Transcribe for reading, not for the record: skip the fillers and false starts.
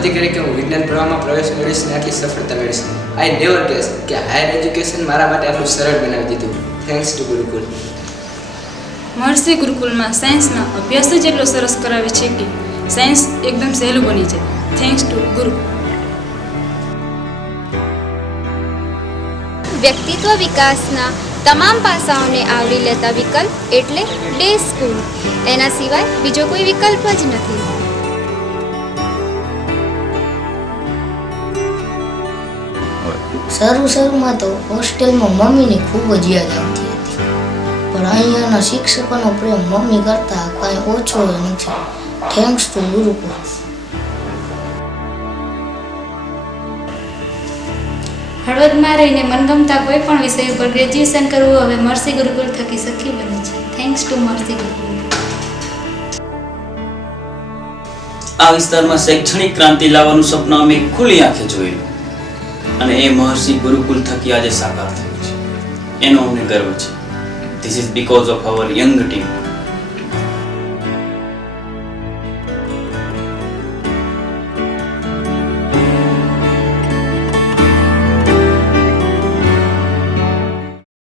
નહોતી કરી કે હું વિજ્ઞાન પ્રવાહમાં પ્રવેશ મેળવીશ ને આટલી સફળતા મેળવીશ. આઈ નેવર ગેસ કે હાયર એજ્યુકેશન મારા માટે આટલું સરળ બનાવી દીધું. Thanks to Gurukul. મહર્ષિ ગુરુકુલમાં સાયન્સના અભ્યાસ જ એટલો સરસ કરાવે છે કે સાયન્સ એકદમ સહેલું બની જાય. Thanks to Gurukul. વ્યક્તિત્વ વિકાસના તમામ પાસાઓને આવરી લેતા વિકલ્પ એટલે ડે સ્કૂલ. એના સિવાય બીજો કોઈ વિકલ્પ જ નથી. શરૂમાં તો હોસ્ટેલમાં મમ્મીની ખૂબ જ યાદ આવતી હતી, પણ અહીંયાના શિક્ષકોનો પ્રેમ મમ્મી કરતાં કાંઈ ઓછો નથી. Thanks to Gurukul. હળવદમાં રહીને મનગમતા કોઈ પણ વિષય ઉપર ગ્રેજ્યુએશન કરવું હવે મહર્ષિ ગુરુકુલ થકી શક્ય બને છે. થેન્ક્સ ટુ મહર્ષિ ગુરુકુલ. આ વિસ્તારમાં શૈક્ષણિક ક્રાંતિ લાવવાનું સપનું અમે ખુલ્લી આંખે જોયેલું અને એ મહર્ષિ ગુરુકુલ થકી આજે સાકાર થયું છે. એનો અમને ગર્વ છે. This is because of our young team.